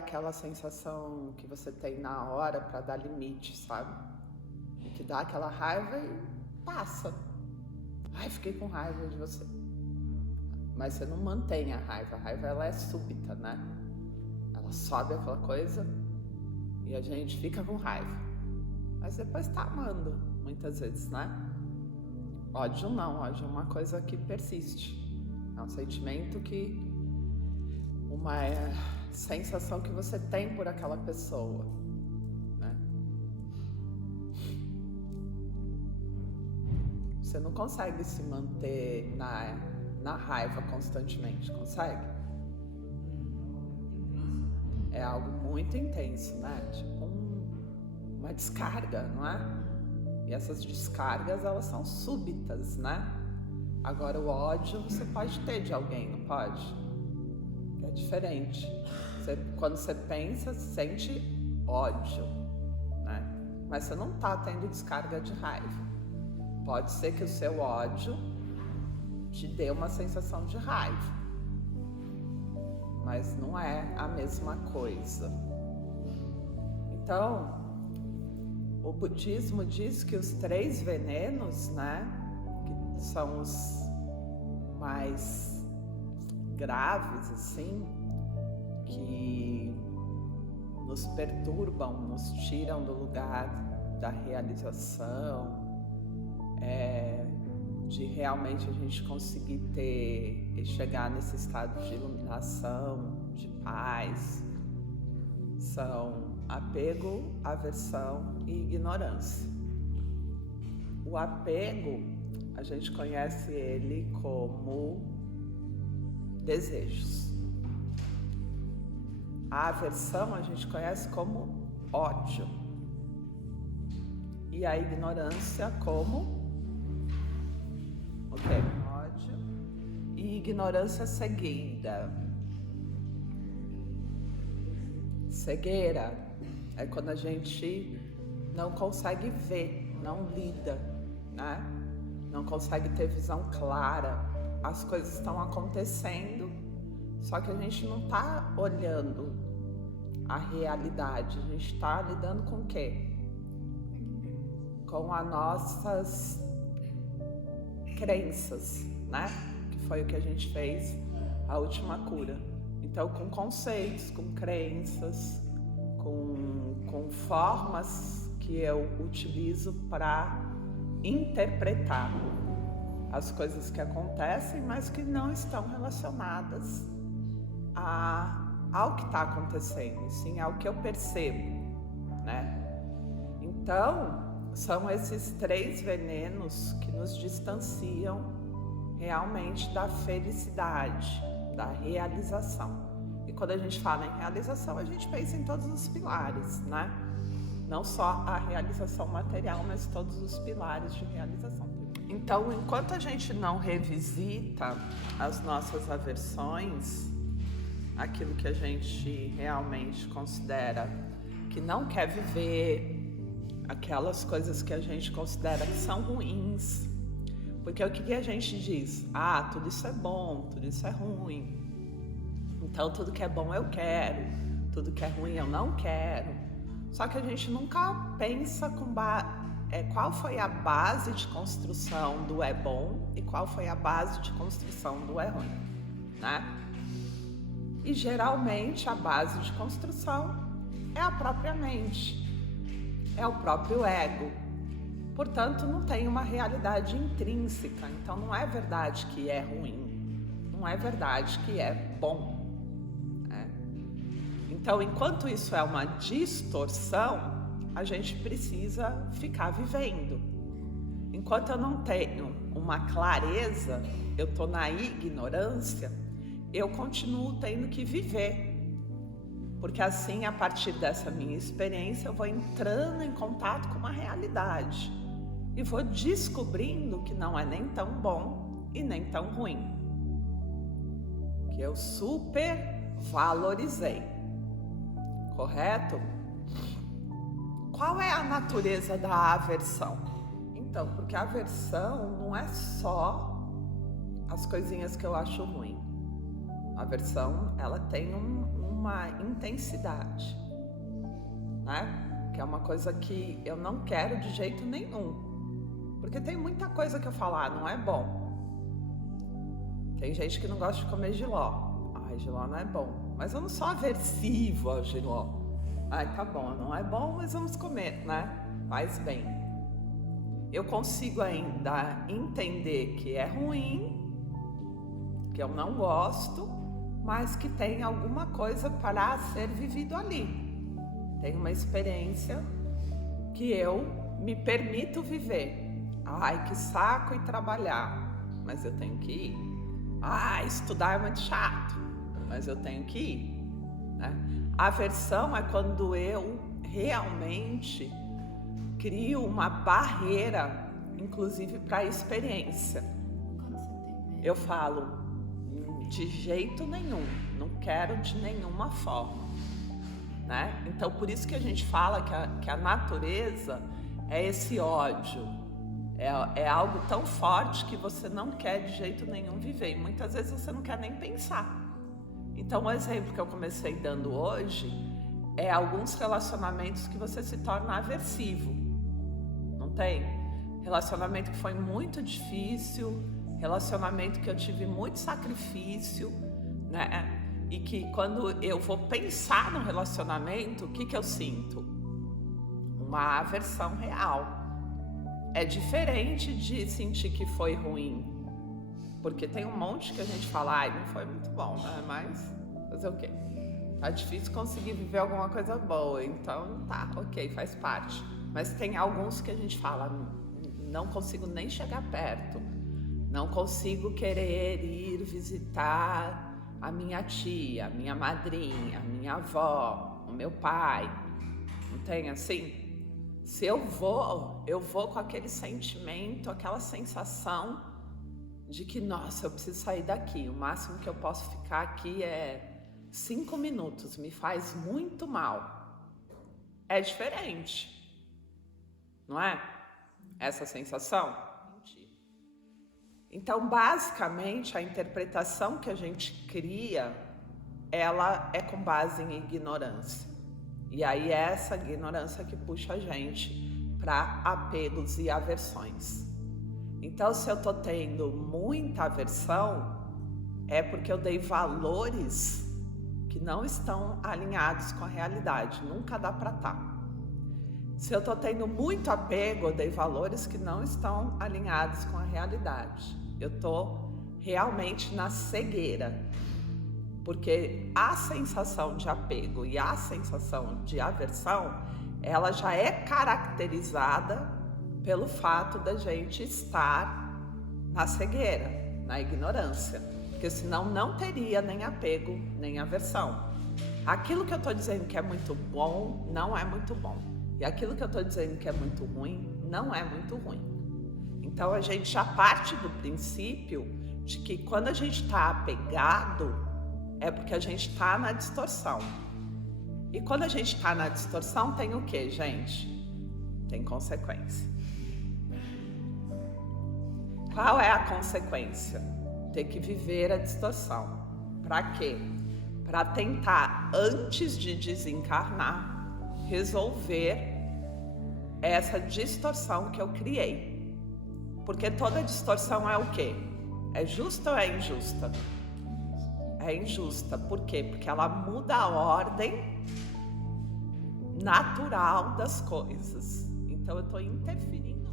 aquela sensação que você tem na hora para dar limite, sabe? E que dá aquela raiva e passa. Ai, fiquei com raiva de você. Mas você não mantém a raiva ela é súbita, né? Ela sobe aquela coisa e a gente fica com raiva. Mas depois tá amando, muitas vezes, né? Ódio não, ódio é uma coisa que persiste. É um sentimento que... uma sensação que você tem por aquela pessoa, né? Você não consegue se manter na raiva constantemente, consegue? É algo muito intenso, né? Tipo uma descarga, não é? E essas descargas, elas são súbitas, né? Agora o ódio você pode ter de alguém, não pode? É diferente. Quando você pensa, você sente ódio, né? Mas você não tá tendo descarga de raiva. Pode ser que o seu ódio te dê uma sensação de raiva, mas não é a mesma coisa. Então, o budismo diz que os 3 venenos, né, que são os mais graves, assim, que nos perturbam, nos tiram do lugar da realização, de realmente a gente conseguir chegar nesse estado de iluminação, de paz, são apego, aversão e ignorância. O apego, a gente conhece ele como desejos. A aversão a gente conhece como ódio. E a ignorância como ódio. E ignorância cegueira. Cegueira é quando a gente não consegue ver, não lida, né? Não consegue ter visão clara. As coisas estão acontecendo, só que a gente não está olhando a realidade. A gente está lidando com o quê? Com as nossas crenças, né? Que foi o que a gente fez a última cura. Então, com conceitos, com crenças, com formas que eu utilizo para interpretar as coisas que acontecem, mas que não estão relacionadas ao que está acontecendo, sim ao que eu percebo, né? Então, são esses 3 venenos que nos distanciam realmente da felicidade, da realização. E quando a gente fala em realização, a gente pensa em todos os pilares, né? Não só a realização material, mas todos os pilares de realização. Então, enquanto a gente não revisita as nossas aversões, aquilo que a gente realmente considera que não quer viver, aquelas coisas que a gente considera que são ruins, porque o que a gente diz? Tudo isso é bom, tudo isso é ruim. Então, tudo que é bom eu quero, tudo que é ruim eu não quero. Só que a gente nunca pensa qual foi a base de construção do é bom e qual foi a base de construção do é ruim, né? E geralmente a base de construção é a própria mente, é o próprio ego. Portanto, não tem uma realidade intrínseca. Então, não é verdade que é ruim, não é verdade que é bom. Então, enquanto isso é uma distorção, a gente precisa ficar vivendo. Enquanto eu não tenho uma clareza, eu estou na ignorância, eu continuo tendo que viver. Porque assim, a partir dessa minha experiência, eu vou entrando em contato com uma realidade. E vou descobrindo que não é nem tão bom e nem tão ruim. Que eu super valorizei. Correto? Qual é a natureza da aversão? Então, porque a aversão não é só as coisinhas que eu acho ruim. A aversão, ela tem uma intensidade, né? Que é uma coisa que eu não quero de jeito nenhum. Porque tem muita coisa que eu falo, não é bom. Tem gente que não gosta de comer jiló. Ai, jiló não é bom. Mas eu não sou aversivo ao jiló. Ai, tá bom, não é bom, mas vamos comer, né? Faz bem. Eu consigo ainda entender que é ruim, que eu não gosto, mas que tem alguma coisa para ser vivido ali. Tem uma experiência que eu me permito viver. Ai, que saco ir trabalhar, mas eu tenho que ir. Ah, estudar é muito chato, mas eu tenho que ir, né? A aversão é quando eu realmente crio uma barreira, inclusive para a experiência. Eu falo, de jeito nenhum, não quero de nenhuma forma, né? Então, por isso que a gente fala que a natureza é esse ódio. É algo tão forte que você não quer de jeito nenhum viver. E muitas vezes você não quer nem pensar. Então, um exemplo que eu comecei dando hoje é alguns relacionamentos que você se torna aversivo. Não tem? Relacionamento que foi muito difícil, relacionamento que eu tive muito sacrifício, né? E que quando eu vou pensar no relacionamento, o que eu sinto? Uma aversão real. É diferente de sentir que foi ruim, porque tem um monte que a gente fala, ai, não foi muito bom, né? Mas fazer o quê? Tá difícil conseguir viver alguma coisa boa, então tá, ok, faz parte. Mas tem alguns que a gente fala, não consigo nem chegar perto, não consigo querer ir visitar a minha tia, a minha madrinha, a minha avó, o meu pai. Não tem assim? Se eu vou com aquele sentimento, aquela sensação de que, nossa, eu preciso sair daqui. O máximo que eu posso ficar aqui é 5 minutos, me faz muito mal. É diferente, não é? Essa sensação? Então, basicamente, a interpretação que a gente cria, ela é com base em ignorância. E aí é essa ignorância que puxa a gente para apegos e aversões. Então, se eu estou tendo muita aversão, é porque eu dei valores que não estão alinhados com a realidade. Nunca dá para estar. Se eu estou tendo muito apego, eu dei valores que não estão alinhados com a realidade. Eu estou realmente na cegueira. Porque a sensação de apego e a sensação de aversão, ela já é caracterizada pelo fato da gente estar na cegueira, na ignorância. Porque senão não teria nem apego, nem aversão. Aquilo que eu estou dizendo que é muito bom, não é muito bom. E aquilo que eu estou dizendo que é muito ruim, não é muito ruim. Então a gente já parte do princípio de que quando a gente está apegado, é porque a gente está na distorção. E quando a gente está na distorção, tem o quê, gente? Tem consequência. Qual é a consequência? Ter que viver a distorção. Para quê? Para tentar, antes de desencarnar, resolver essa distorção que eu criei. Porque toda distorção é o quê? É justa ou é injusta? É injusta. Por quê? Porque ela muda a ordem natural das coisas. Então eu estou interferindo